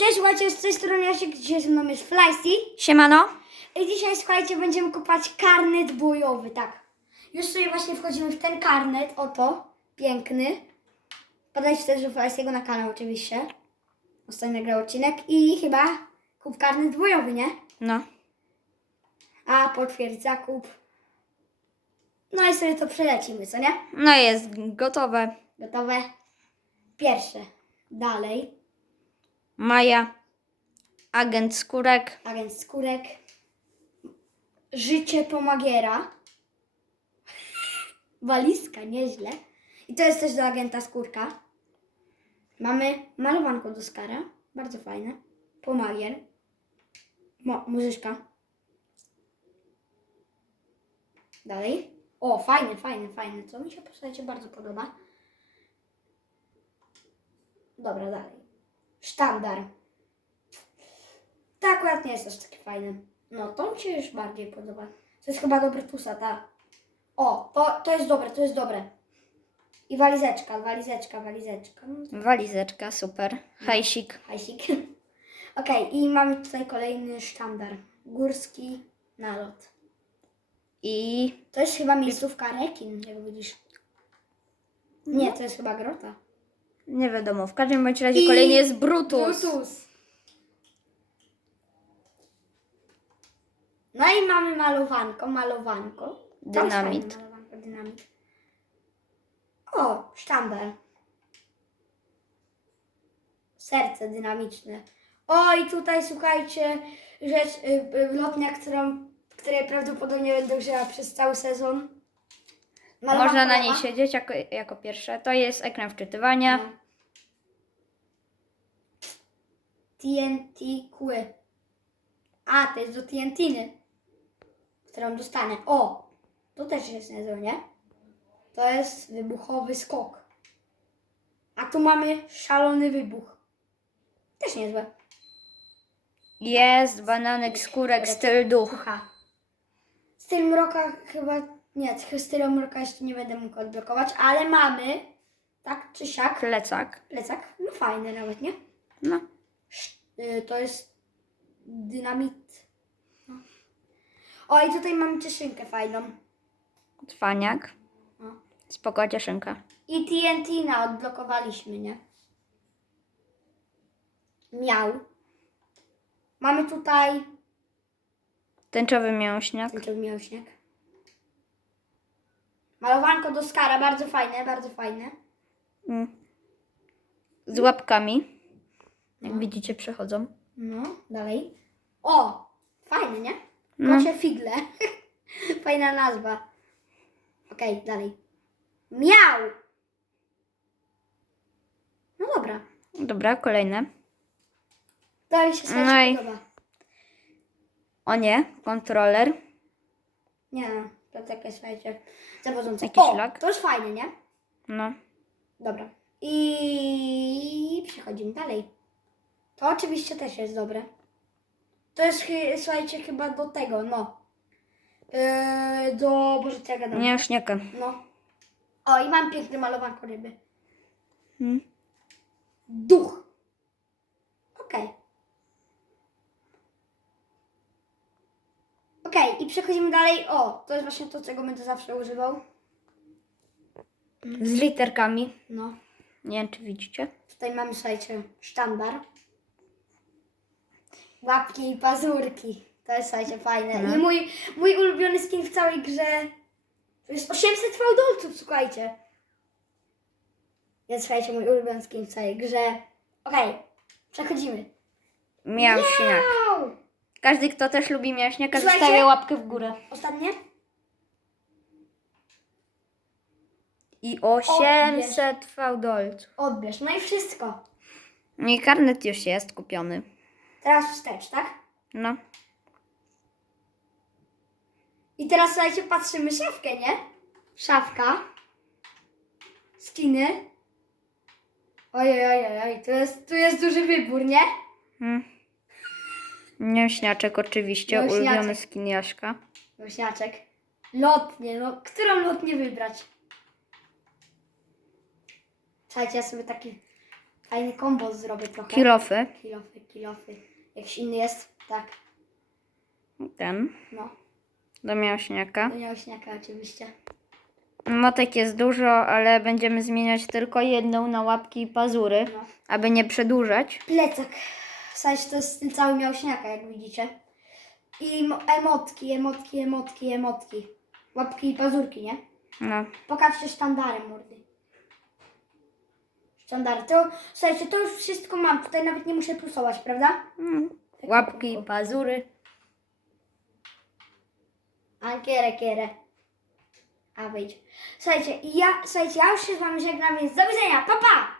Cześć, słuchajcie, z tej strony Jasiek, dzisiaj ze mną jest Flysy. Siemano. I dzisiaj, słuchajcie, będziemy kupować karnet bojowy, tak. Już sobie właśnie wchodzimy w ten karnet, oto, piękny. Podajcie też do Flysy'ego na kanał oczywiście. Ostatnio nagrał odcinek i chyba kup karnet bojowy, nie? No. A potwierdź zakup. No i sobie to przelecimy, co nie? No jest gotowe. Gotowe? Pierwsze. Dalej. Maja. Agent skórek. Agent Skórek. Życie pomagiera. Walizka, nieźle. I to jest też do agenta Skórka. Mamy malowanko do Skara. Bardzo fajne. Pomagier. Mo, muzyczka. Dalej. O, fajne, fajne, fajne. Co mi się posłuchajcie bardzo podoba. Dobra, dalej. Sztandar. To akurat nie jest aż takie fajne. No, to mi się już bardziej podoba. To jest chyba dobre tusa, ta. O, to, to jest dobre, to jest dobre. I walizeczka, walizeczka, walizeczka. No, Walizeczka, super. Hajsik. hajsik. Okej, i mamy tutaj kolejny sztandar. Górski nalot. I To jest chyba miejscówka rekin, jak widzisz. Nie, to jest chyba grota. Nie wiadomo, w każdym bądź razie I- kolejny jest Brutus. Brutus. No i mamy malowanko, malowanko. Jest Dynamit. fajne Malowanko, dynamit. O, sztandar. Serce dynamiczne. O, i tutaj słuchajcie, rzecz, y, y, lotnia, którą, której prawdopodobnie będę użyła przez cały sezon. Malowanko Można na niej siedzieć jako, jako pierwsze. To jest ekran wczytywania. No. TNT kły. A, to jest do TNT-ny, którą dostanę. O, to też jest niezłe, nie? To jest wybuchowy skok. A tu mamy szalony wybuch. Też niezłe. Jest bananek skórek styl duch. Ducha. Styl mroka chyba... Nie, stylu mroka jeszcze nie będę mógł odblokować, ale mamy, tak czy siak, Plecak. plecak. No fajny nawet, nie? No. Y, to jest dynamit. No. O, i tutaj mamy cieszynkę fajną. Cwaniak. No. Spoko cieszynka. I TNT na odblokowaliśmy, nie? Miał. Mamy tutaj Tęczowy mięśniak. tęczowy mięśniak. Malowanko do skara, bardzo fajne, bardzo fajne. Mm. Z łapkami. Jak No. widzicie, przechodzą. No, dalej. O, fajne, nie? No. Kocie figle. Fajna nazwa. Okej, dalej. Miał! No dobra. Dobra, kolejne. To mi się No i- podoba. O nie, kontroler. Nie to takie, słuchajcie, zawodzące. Jakiś o, to jest fajne, nie? No. Dobra. I przechodzimy dalej. To oczywiście też jest dobre. To jest, słuchajcie, chyba do tego, no. Yy, do, Boże, co ja gadam? Mięśniaka. No. O, i mam piękne malowanko ryby. Mm. Duch. Okej. Okej, i przechodzimy dalej. O, to jest właśnie to, czego będę zawsze używał. Z literkami. No. Nie wiem, czy widzicie. Tutaj mamy, słuchajcie, sztandar. Łapki i pazurki. To jest, słuchajcie, fajne. No. I mój, mój ulubiony skin w całej grze to jest 800 fałdolców, słuchajcie. Jest, słuchajcie, mój ulubiony skin w całej grze. Okej, przechodzimy. Mięśniak. Au! Każdy, kto też lubi mięśniaka, Słuchajcie. zostawia łapkę w górę. Ostatnie? I 800 fałdolców. Odbierz. No i wszystko. I karnet już jest kupiony. Teraz wstecz, tak? No. I teraz, słuchajcie, patrzymy szafkę, nie? Szafka. Skiny. Ojej, ojej, oj, tu jest, tu jest duży wybór, nie? Mm. Mięśniaczek oczywiście, Mięśniaczek. ulubiony skin Jaśka. Mięśniaczek. Lotnie, no, którą lotnię wybrać? Słuchajcie, ja sobie taki Fajny kombos zrobię trochę. Kilofy. Kilofy, kilofy. Jakiś inny jest? Tak. Ten. No. Do mięśniaka. Do miałśniaka oczywiście. Motek jest dużo, ale będziemy zmieniać tylko jedną na łapki i pazury, No. aby nie przedłużać. Plecak. W sensie to jest ten cały miałśniaka, jak widzicie. I mo- emotki, emotki, emotki, emotki. Łapki i pazurki, nie? No. Pokażcie sztandary, mordy. Sztandary. To, słuchajcie, to już wszystko mam. Tutaj nawet nie muszę plusować, prawda? Mm. Łapki i pazury. Ankierę, kierę. A wyjdź. Słuchajcie, ja, słuchajcie, ja już się z wami żegnam, więc do widzenia. Pa, pa!